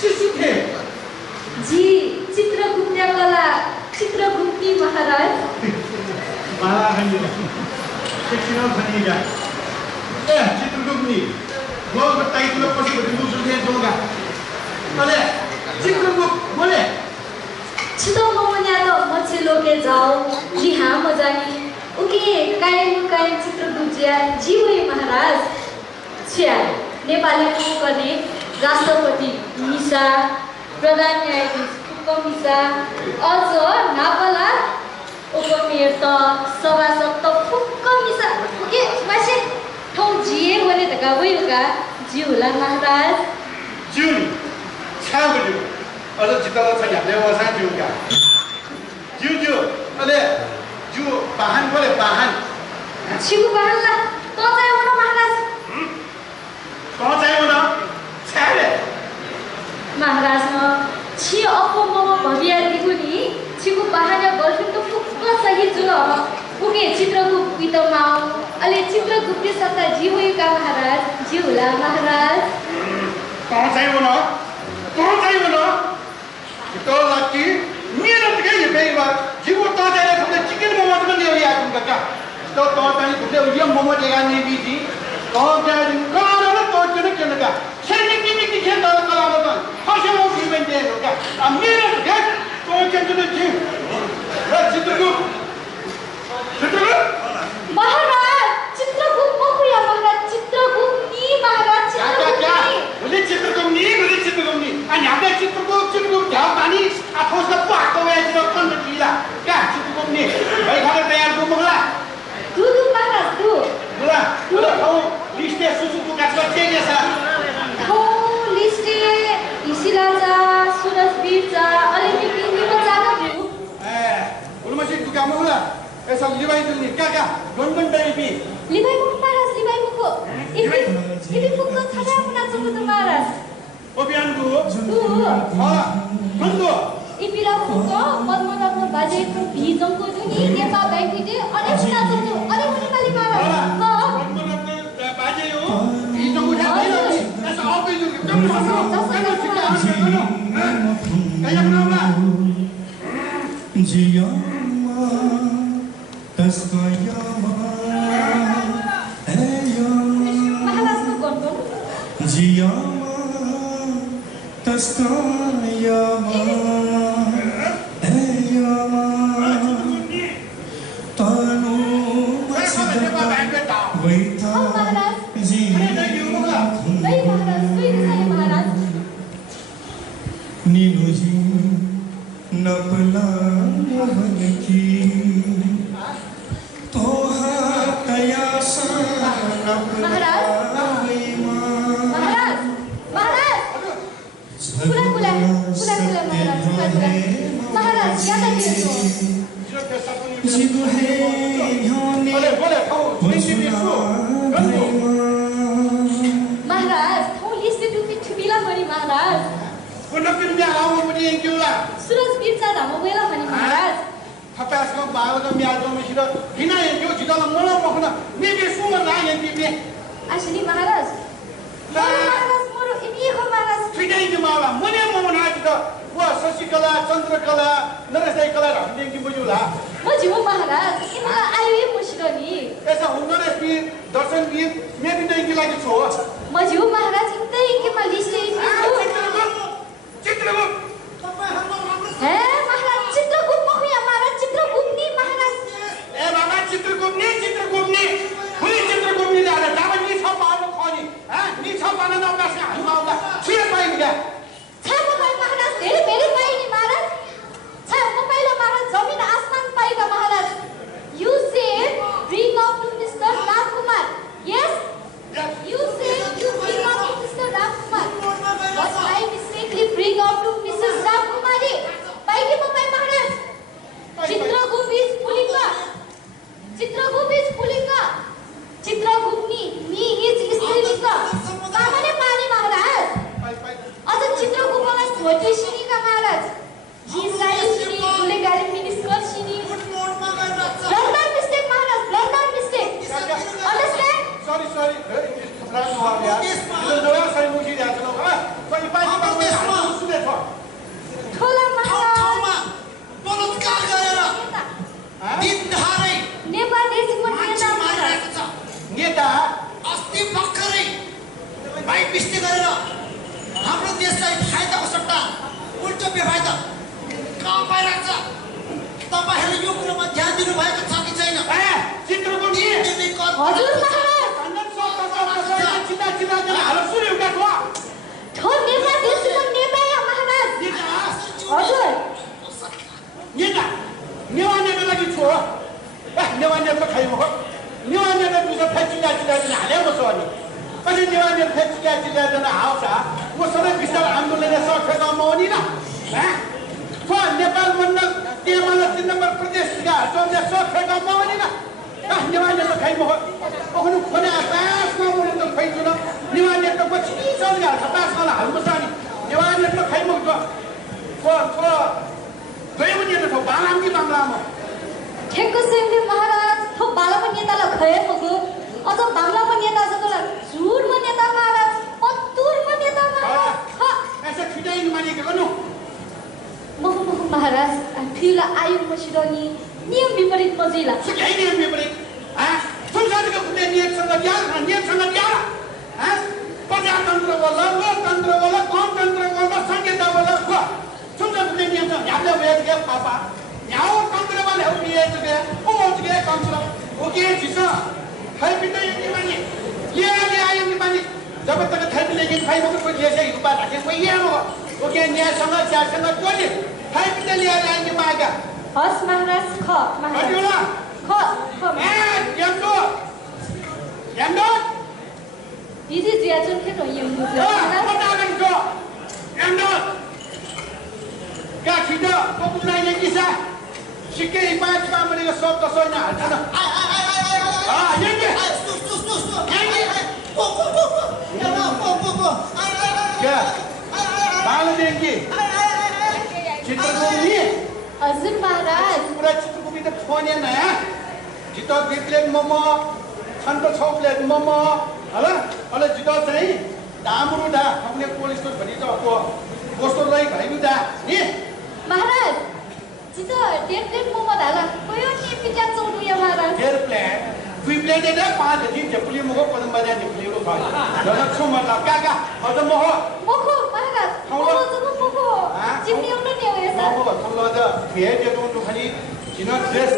शिशुखे जी चित्रगुप्त कला चित्रगुप्ती महाराज माला खनि शिक्षण खनिगा ए चित्रगुप्ती वो बताई तुला पछि भरि मुसु दे दोगा अले चित्रगुप्त बोले छिटो ममन्या त मच्छे लोके जाओ लिहा मजानी उके कायम चित्रगुप्तिया जी भई महाराज छ्या नेपाली गर्ने राष्ट्रपति मिसा प्रधान न्यायाधीश कमिसा अझ नापला उपमेयर त सभासद त फुक्क मिसा के मासे ठौ जिए भने त गबैका जी होला महाराज जिउ छाबु अझ चित्तला छ हामीले वसा जिउका जिउ अले जिउ वाहन बोले वाहन छिगु वाहनला त चाहिँ हो न महाराज त चाहिँ हो न छाले महाराज न छि अप्पो मम भविया दिगुनी छिगु वाहन गर्छु त फुक्क सही जुल पुगे चित्रगुप्त त माउ अले चित्रगुप्त सत्ता जी होइका महाराज जी होला महाराज त चाहिँ हो न तो लकी मेरो त के बेवा जिउ त चाहिँ खुले चिकन मोमो पनि ल्याउ या कुका तो चाहिँ खुले उयो मोमो देगा नि बिजी तो चाहिँ कला न तो किन का छैन कि खेल त कला त फसे हो कि पनि दिनु का मेरो त के तो चाहिँ जिउ र चित्रगुप्त महाराज चित्रगुप्त मखुया महाराज चित्रगुप्त नि महाराज चित्रगुप्त अनि हामीले चित्रगुप्त ध्यान पानी आफोस त पाको वे त कन किला का चित्रगुप्त नि भाइ खाना तयार गुमला दुदु महाराज दु ल हो लिस्टे सुसुको काट्छ चेगे छ हो लिस्टे इसिलाजा सुरज बीरजा अले नि जागा बिउ ए उलमसी दुका मोला ऐसा लिबाई दुनी काका गनगन डाइबी लिबाई मुख महाराज लिबाई मुख इबी फुक्क खाना पुना चुकु त महाराज ओबियान दु हा गन्दो इबिला फुक्क पद्मरत्न बाजेको भिजङको जुनी नेपा बैंकिटे अरे पुना चुकु अरे हुने पाली महाराज पद्मरत्न बाजे हो भिजङ उठा दियो ऐसा आउकै जुनी कया बनाउला जिया तस्कयामा महाराजको गन्धो जियामा तस्कयामा तनु मसिदा वैता नीनुजी नपला मोहन की तोहा तयासा नपला महाराज याद आइयो जीव है होने महाराज थौ लिस्टे दुखी ठुबिला मरि महाराज कोनकिन म्या आउ पनि एन्क्युला सुरज बिरचा धामो बेला भनि महाराज खपासको बालको म्या जोमिसिर हिना एन्क्यु जितला मोला मखना मेबे सुम ना एन्क्यु आशनी महाराज महाराज मोरो इबी हो महाराज ठिकै छ माला मने मना त वा शशिकला चन्द्रकला नरेशदाई कला हामीले कि बुझुला म जिउ महाराज इमला आइए मुशिरनी ऐसा हुँदैन कि दर्शन कि मेबी नै कि लागि छु म जिउ महाराज इतै कि म लिस्टे चित्रगुप्त हे महाराज चित्रगुप्त मखुया महाराज चित्रगुप्त नि महाराज ए बाबा चित्रगुप्त नि खुली चित्रगुप्त नि ल्याएर जाबा नि छ पाउनु खनी नि छ पाउनु नपासे हामी आउँदा छिए पाइन्छ छ मोबाइल महाराज धेरै पाइनी महाराज छ मोबाइल महाराज जमिन आसमान पाइगा महाराज you say bring up to Mr. Ramkumar yes you say you bring up to Mr. Ramkumar but I mistakenly bring up to Mrs. Ramkumari पाइगे मोबाइल महाराज चित्रगुप्त is पुलिंगा चित्रगुप्तनी मी is स्त्रीलिंग कामले पानी महाराज अझ चित्रगुप्तलाई छोटी शिनीका महाराज जिसलाई शिनी कुले गाली मिनिस्टर शिनी ब्लन्डर मिस्टेक महाराज blunder mistake understand sorry English खबरान हुआ यार ये नया सही मुझे याद नो हां कोई पाई भाइ बिस्ती गरेर हाम्रो देशलाई फाइदाको सट्टा उल्टो बेफाइदा काम पाइरहेको छ। तपाईँहरूले यो कुरोमा ध्यान दिनुभएको छ कि छैन? चित्रगुप्त हजुर महाराज ठो नेता देशको नेता या महाराज हजुर नेवानेलाई छु नेवानेको खाइमो नेवानेले दुसो फेचिला हालेको छ अनि पछि नेवाने फेचिला आउँछ म सबै विशाल आन्दोलन सकेको म नि न नेपाल मण्डल तेमाला 3 नम्बर प्रदेशका चौधरी सकेको म नि न नेवाने त खाइमो ओखनु खोने आकाश म त खाइछु न नेवाने त पछि चल्गा खपासमा हाल्नु छ नि नेवाने त खाइमो को गएमनि त बालामकी बांग्लामा ठेक्को सिंहले महाराज थो बालामा नेतालाई खए मगो अझ बांग्लामा नेता जतोला झुरमा नेता महाराज पत्तुरमा नेता महाराज ह ऐसे खिटाइन मानेको गर्नु मह महाराज फिला आयु मसिरनी नियम विपरीत मजिला सुकै नियम विपरीत संसदको कुनै नियमसँग क्या प्रजातन्त्र वाला लोकतन्त्र वाला गणतन्त्र वाला संहिता वाला को संसद कुनै नियम छ हामीले वेद के पापा यहाँ तन्त्र वाले हो ये जगह ओ जगह तन्त्र ओके जिस थैपी त यति माने ये आयो नि माने जब तक थैपी लेकिन फाइ मको कोही देश है उपाय राखे कोही यहाँ हो ओके न्यायसँग स्यासँग कोले थैपी त लिएर आइने मागा हस महाराज ख महाराज ख यामदो इजी जियाचन के तो यम मुझे यामदो का खिदा कोपुना यकिसा सिक्के 5 मामलेको शब्द छैन हाल्छ न यङ्गे क्या बालदेंगी चित्रगुप्ती हजुर महाराज पुरा चित्रगुप्ती त फोन न जितो 2 प्लेट मोमो छन् त 6 प्लेट मोमो हला अले जितो चाहिँ दामरु दा अपने कोल्ड स्टोर भनि त को कस्तो लै भइनु दा नि महाराज जितो 1.5 प्लेट मोमो धाला कोयो नि पिज्जा चौनु या महाराज 1.5 प्लेट 2 प्लेट दे 5 दिन जपुली मोको पदम बजा निक्लियो रो खा जन छु मतलब काका अझ मोहो मोखो महाराज मोखो जब मोखो जिम्नी एउटा नि हो यसा मोखो थलो द फेज जो खाली जिन ड्रेस